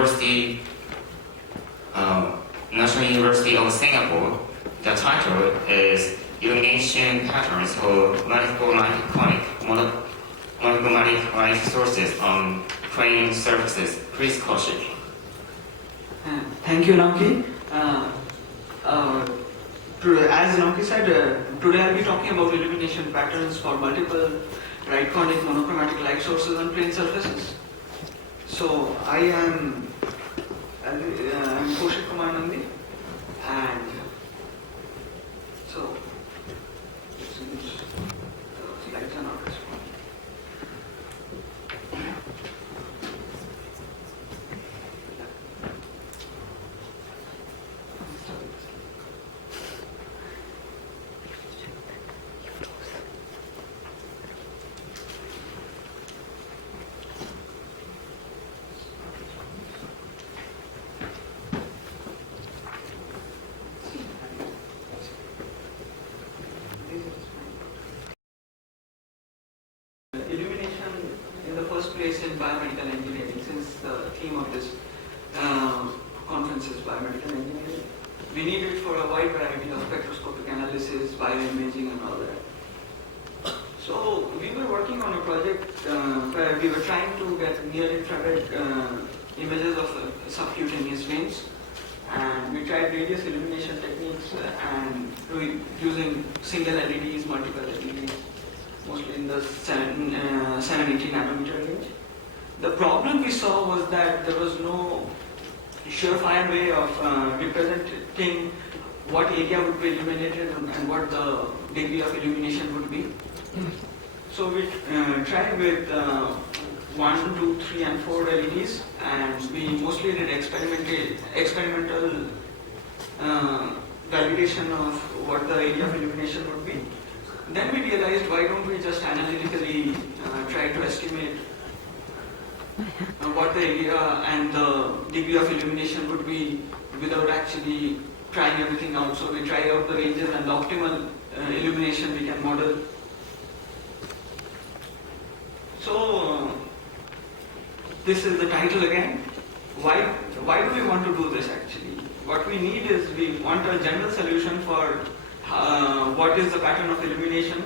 University, National University of Singapore. The title is Illumination Patterns for Multiple Right-conic monochromatic light sources on plane surfaces. Please, Koushik. Thank you, Nundy. As Nundy said, today I'll be talking about illumination patterns for multiple right-conic monochromatic light sources on plane surfaces. So I am Koushik Kumar Nundy, and so since the slides are not responding. Illumination in the first place in biomedical engineering, since the theme of this conference is biomedical engineering. We need it for a wide variety of spectroscopic analysis, bioimaging and all that. So we were working on a project where we were trying to get near-infrared images of subcutaneous veins, and we tried various illumination techniques and using single LEDs, multiple LEDs, mostly in the 780 nanometer range. The problem we saw was that there was no surefire way of representing what area would be illuminated and what the degree of illumination would be. So we tried with 1, 2, 3 and 4 LEDs, and we mostly did experimental validation of what the area of illumination would be. Then we realized, why don't we just analytically try to estimate what the area and the degree of illumination would be without actually trying everything out. So we try out the ranges and the optimal illumination we can model. So this is the title again. Why do we want to do this actually? What we need is, we want a general solution for what is the pattern of illumination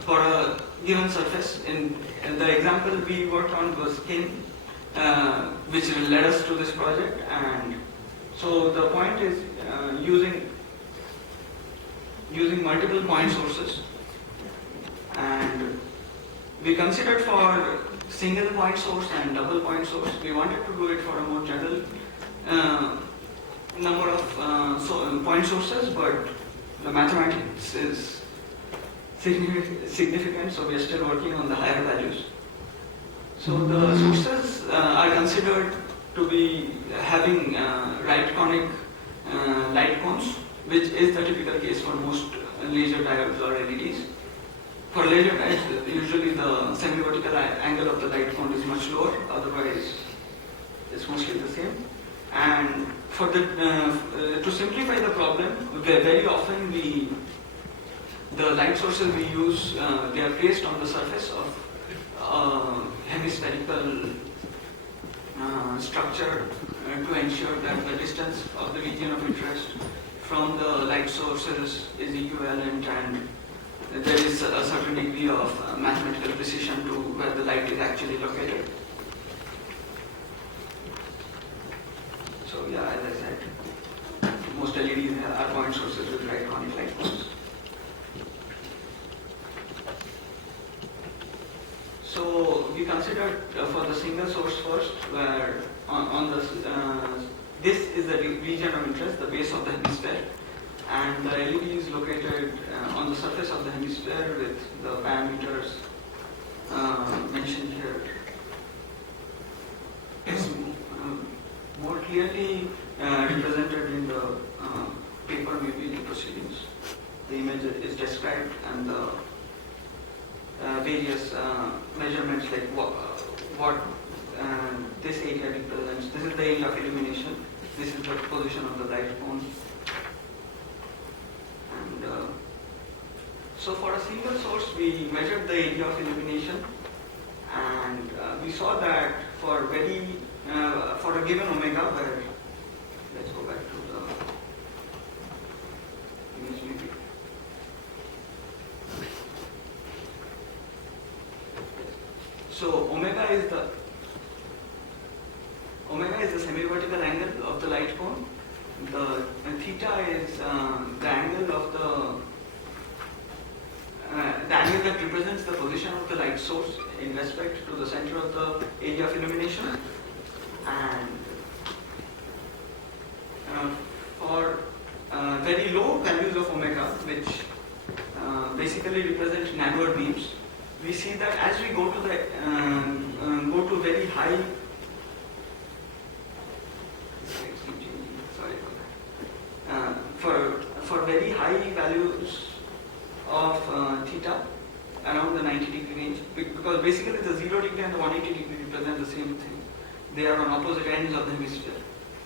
for a given surface. In the example we worked on was skin, which led us to this project. And so the point is using multiple point sources, and we considered for single point source and double point source. We wanted to do it for a more general number of point sources, but the mathematics is significant, so we are still working on the higher values. So the sources are considered to be having right-conic light cones, which is the typical case for most laser diodes or LEDs. For laser diodes, usually the semi-vertical angle of the light cone is much lower, otherwise it's mostly the same. And for to simplify the problem, very often the light sources we use, they are placed on the surface of hemispherical structure to ensure that the distance of the region of interest from the light sources is equivalent, and there is a certain degree of mathematical precision to where the light is actually located. So yeah, as I said, most LEDs are point sources with right-conic light cones. So we considered for the single source first, where on the this is the region of interest, the base of the hemisphere, and the LED is located on the surface of the hemisphere with the parameters mentioned here. It's more clearly represented in the paper, maybe in the proceedings. The image is described, and the various measurements, like what this area represents. This is the area of illumination. This is the position of the light cone. And so for a single source, we measured the area of illumination, and we saw that for very for a given omega where, let's go back to the image maybe. So omega is the semi-vertical angle of the light cone. The theta is the angle of the angle that represents the position of the light source in respect to the center of the area of illumination. And for very low values of omega, which basically represent narrower beams, we see that as we go to very high. For very high values of theta around the 90-degree range, because basically the 0 degree and the 180 degree represent the same thing. They are on opposite ends of the hemisphere.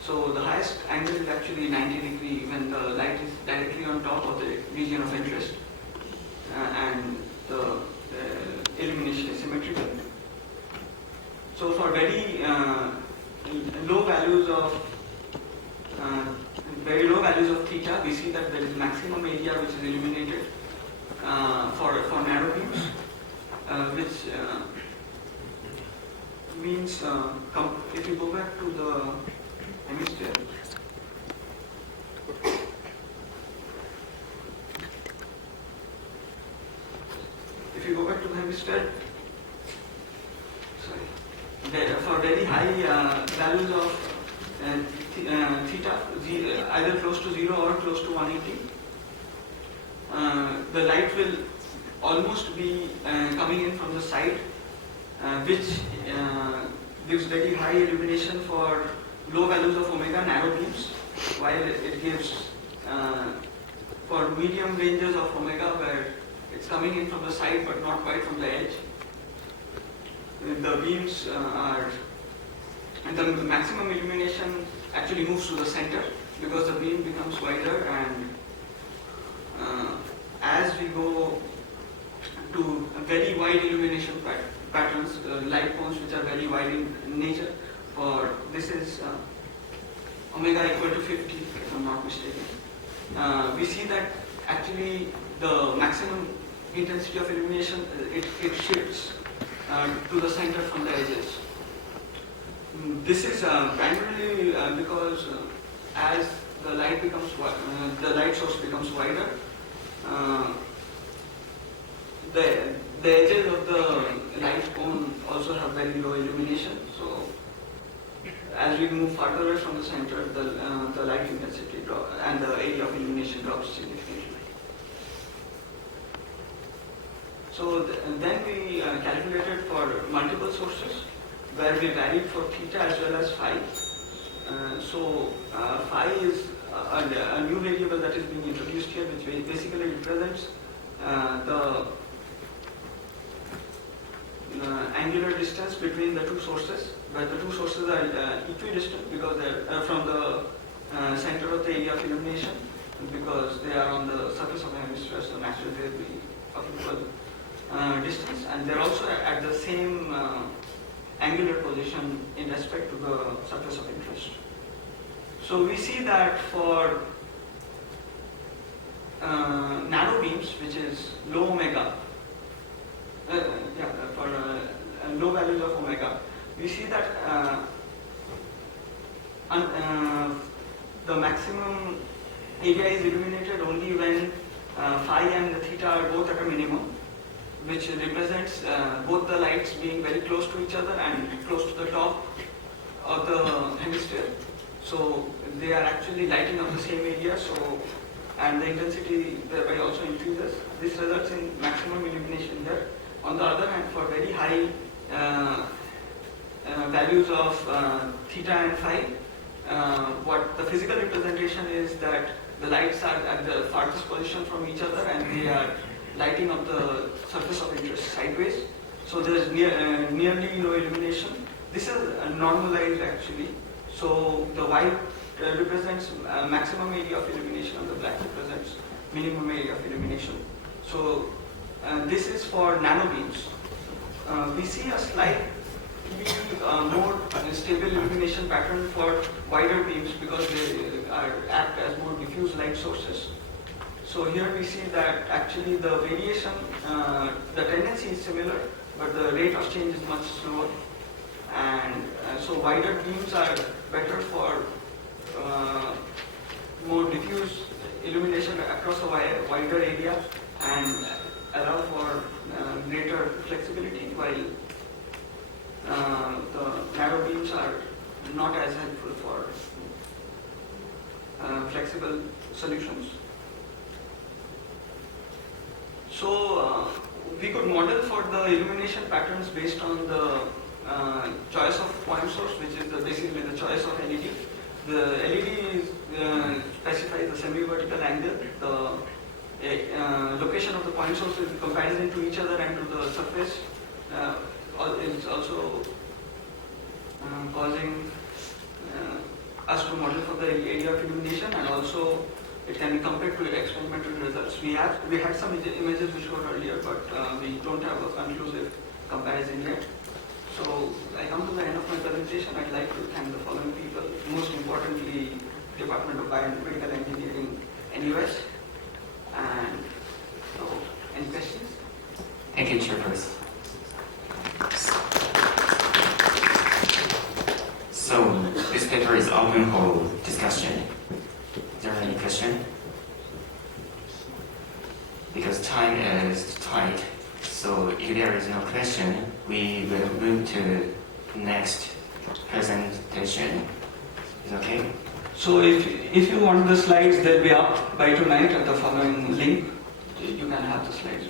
So the highest angle is actually 90 degree when the light is directly on top of the region of interest and the illumination is symmetrical. So for very low values of theta, we see that there is maximum area which is illuminated for narrow beams, which means if you go back to the hemisphere, for very high values of theta, either close to 0 or close to 180, the light will almost be coming in from the side, which gives very high illumination for low values of omega narrow beams, while it gives for medium ranges of omega where it's coming in from the side but not quite from the edge. The beams and the maximum illumination actually moves to the center because the beam becomes wider, and as we go to very wide illumination patterns, light cones which are very wide in nature, for this is omega equal to 50 if I'm not mistaken, we see that actually the maximum intensity of illumination it shifts to the center from the edges. This is primarily because as the light source becomes wider, the edges of the light cone also have very low illumination. So as we move farther away from the center, the light intensity and the area of illumination drops significantly. So then we calculated for multiple sources where we varied for theta as well as phi. So phi is a new variable that is being introduced here, which basically represents the angular distance between the two sources, where the two sources are equidistant because they are from the center of the area of illumination, because they are on the surface of the hemisphere, so naturally they will be of equal distance, and they're also at the same angular position in respect to the surface of interest. So we see that for narrow beams, which is low omega, for low values of omega, we see that the maximum area is illuminated only when phi and theta are both at a minimum, which represents both the lights being very close to each other and close to the top of the hemisphere. So they are actually lighting up the same area, and the intensity thereby also increases. This results in maximum illumination there. On the other hand, for very high values of theta and phi, what the physical representation is that the lights are at the farthest position from each other and they are lighting up the surface of interest sideways. So there is nearly no illumination. This is normalized actually. So the white represents maximum area of illumination and the black represents minimum area of illumination. So this is for nano beams. We see a slight be more stable illumination pattern for wider beams because they act as more diffuse light sources. So here we see that actually the variation, the tendency is similar, but the rate of change is much slower. And so wider beams are better for more diffuse illumination across a wider area and allow for greater flexibility, while the narrow beams are not as helpful for flexible solutions. So we could model for the illumination patterns based on the choice of point source, which is basically the choice of LED. The LED specifies the semi-vertical angle. The location of the point source is in comparison to each other and to the surface is also causing us to model for the area of illumination, and also it can be compared to experimental results. We had some images we showed earlier, but we don't have a conclusive comparison yet. So I come to the end of my presentation. I'd like to thank the following people, most importantly, Department of Biomedical Engineering, NUS. And so, any questions? Thank you, Chairperson. So this paper is open for discussion. Is there any question? Because time is tight, so if there is no question, we will move to next presentation. Is it okay? So if you want the slides, they'll be up by tonight at the following link. You can have the slides.